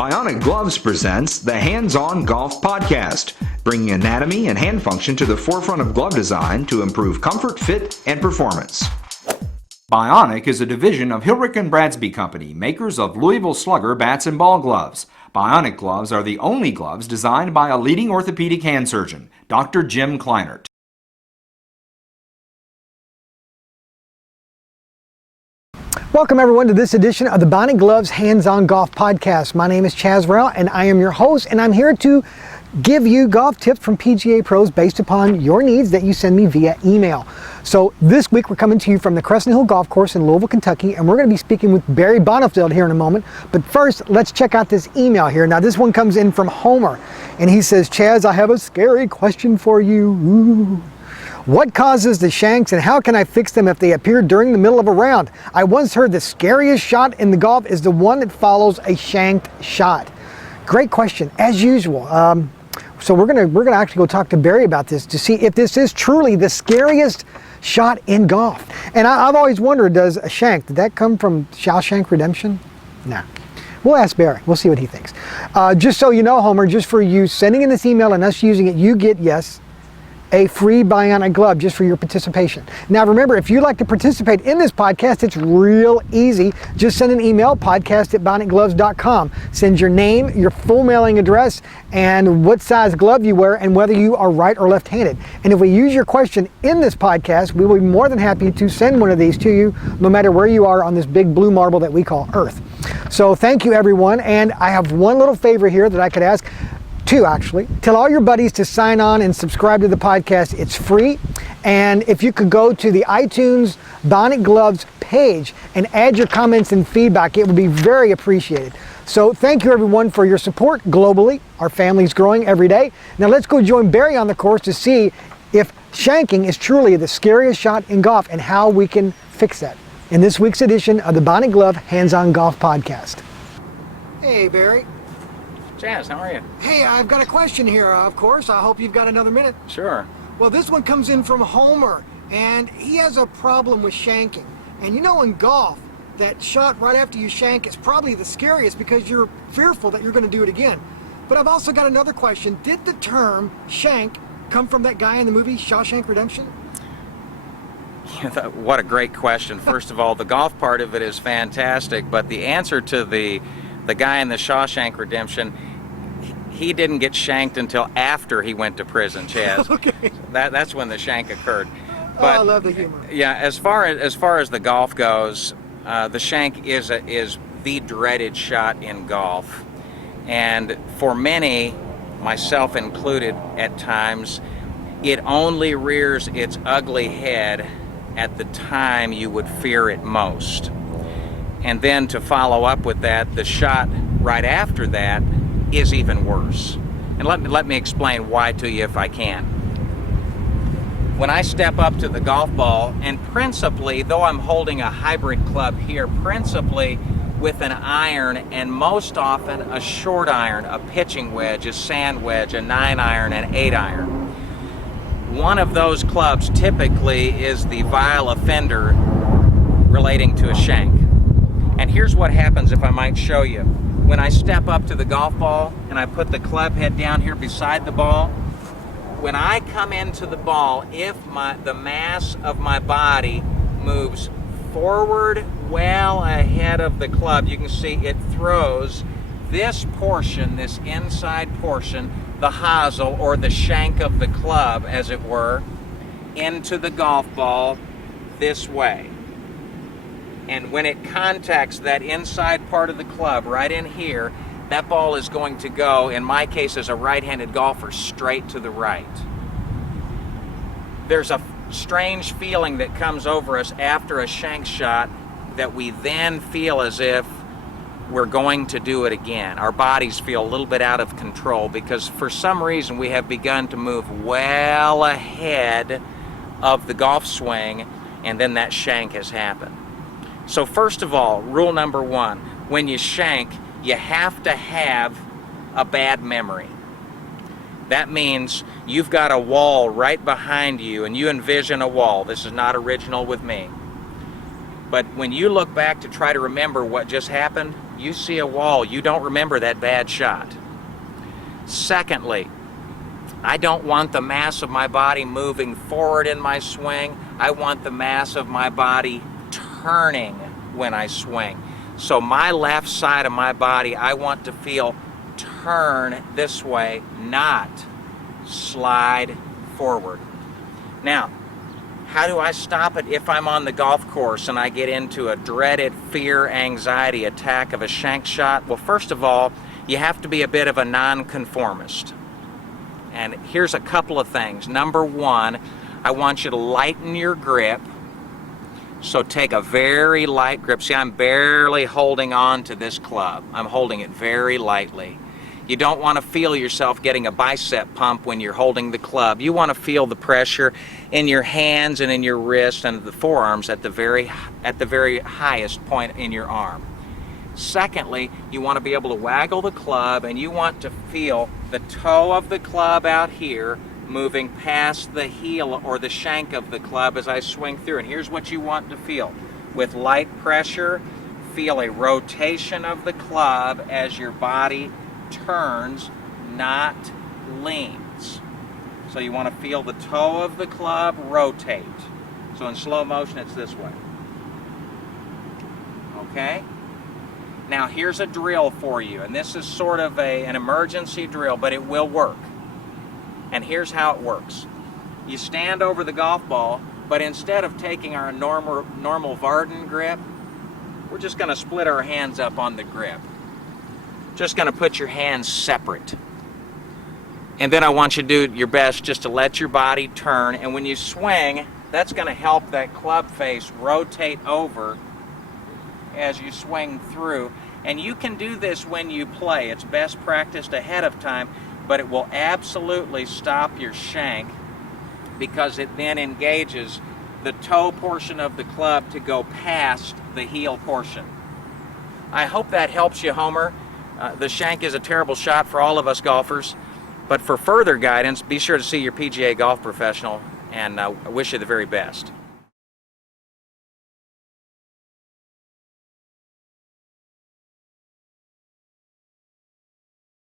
Bionic Gloves presents the Hands-On Golf Podcast, bringing anatomy and hand function to the forefront of glove design to improve comfort, fit, and performance. Bionic is a division of Hilrich & Bradsby Company, makers of Louisville Slugger bats and ball gloves. Bionic gloves are the only gloves designed by a leading orthopedic hand surgeon, Dr. Jim Kleinert. Welcome everyone to this edition of the Bionic Gloves Hands-On Golf Podcast. My name is Chaz Rowell and I am your host, and I'm here to give you golf tips from PGA pros based upon your needs that you send me via email. So this week we're coming to you from the Crescent Hill Golf Course in Louisville, Kentucky, and we're going to be speaking with Barry Bonifield here in a moment. But first, let's check out this email here. Now this one comes in from Homer, and he says, Chaz, I have a scary question for you. Ooh. What causes the shanks and how can I fix them if they appear during the middle of a round? I once heard the scariest shot in the golf is the one that follows a shanked shot. Great question, as usual. So we're gonna actually go talk to Barry about this to see if this is truly the scariest shot in golf. And I've always wondered, did that come from Shawshank Redemption? Nah. We'll ask Barry. We'll see what he thinks. Just so you know, Homer, just for you sending in this email and us using it, you get, yes, a free Bionic glove just for your participation. Now remember, if you'd like to participate in this podcast, it's real easy. Just send an email, podcast@bionicgloves.com. Send your name, your full mailing address, and what size glove you wear, and whether you are right or left-handed. And if we use your question in this podcast, we will be more than happy to send one of these to you, no matter where you are on this big blue marble that we call Earth. So thank you, everyone. And I have one little favor here that I could ask. Two, actually. Tell all your buddies to sign on and subscribe to the podcast. It's free. And if you could go to the iTunes Bionic Gloves page and add your comments and feedback, it would be very appreciated. So thank you everyone for your support globally. Our family's growing every day. Now let's go join Barry on the course to see if shanking is truly the scariest shot in golf and how we can fix that in this week's edition of the Bionic Glove Hands-On Golf Podcast. Hey Barry. Chaz, how are you? Hey, I've got a question here, of course. I hope you've got another minute. Sure. Well, this one comes in from Homer, and he has a problem with shanking. And you know in golf, that shot right after you shank is probably the scariest because you're fearful that you're going to do it again. But I've also got another question. Did the term shank come from that guy in the movie Shawshank Redemption? What a great question. First of all, the golf part of it is fantastic, but the answer to the guy in the Shawshank Redemption, he didn't get shanked until after he went to prison, Chaz. Okay. That's when the shank occurred. But, I love the humor. Yeah, as far as the golf goes, the shank is the dreaded shot in golf, and for many, myself included, at times, it only rears its ugly head at the time you would fear it most. And then to follow up with that, the shot right after that is even worse. And let me explain why to you if I can. When I step up to the golf ball, and principally, though I'm holding a hybrid club here, principally with an iron, and most often a short iron, a pitching wedge, a sand wedge, a 9-iron, an 8-iron. One of those clubs typically is the vile offender relating to a shank. And here's what happens, if I might show you. When I step up to the golf ball and I put the club head down here beside the ball, when I come into the ball, if the mass of my body moves forward well ahead of the club, you can see it throws this portion, this inside portion, the hosel or the shank of the club, as it were, into the golf ball this way. And when it contacts that inside part of the club right in here, that ball is going to go, in my case as a right-handed golfer, straight to the right. There's a strange feeling that comes over us after a shank shot that we then feel as if we're going to do it again. Our bodies feel a little bit out of control because for some reason we have begun to move well ahead of the golf swing, and then that shank has happened. So first of all, rule number one, when you shank, you have to have a bad memory. That means you've got a wall right behind you and you envision a wall. This is not original with me. But when you look back to try to remember what just happened, You see a wall, you don't remember that bad shot. Secondly, I don't want the mass of my body moving forward in my swing. I want the mass of my body turning when I swing. So my left side of my body, I want to feel turn this way, not slide forward. Now, how do I stop it if I'm on the golf course and I get into a dreaded fear, anxiety attack of a shank shot? Well, first of all, you have to be a bit of a nonconformist. And here's a couple of things. Number one, I want you to lighten your grip. So take a very light grip. See, I'm barely holding on to this club. I'm holding it very lightly. You don't want to feel yourself getting a bicep pump when you're holding the club. You want to feel the pressure in your hands and in your wrist and the forearms at the very highest point in your arm. Secondly, you want to be able to waggle the club, and you want to feel the toe of the club out here moving past the heel or the shank of the club as I swing through. And here's what you want to feel. With light pressure, feel a rotation of the club as your body turns, not leans. So you want to feel the toe of the club rotate. So in slow motion, it's this way. Okay? Now here's a drill for you, and this is sort of an emergency drill, but it will work. And here's how it works. You stand over the golf ball, but instead of taking our normal Varden grip, we're just going to split our hands up on the grip. Just going to put your hands separate. And then I want you to do your best just to let your body turn, and when you swing, that's going to help that club face rotate over as you swing through. And you can do this when you play. It's best practiced ahead of time, but it will absolutely stop your shank because it then engages the toe portion of the club to go past the heel portion. I hope that helps you, Homer. The shank is a terrible shot for all of us golfers, but for further guidance, be sure to see your PGA golf professional, and I wish you the very best.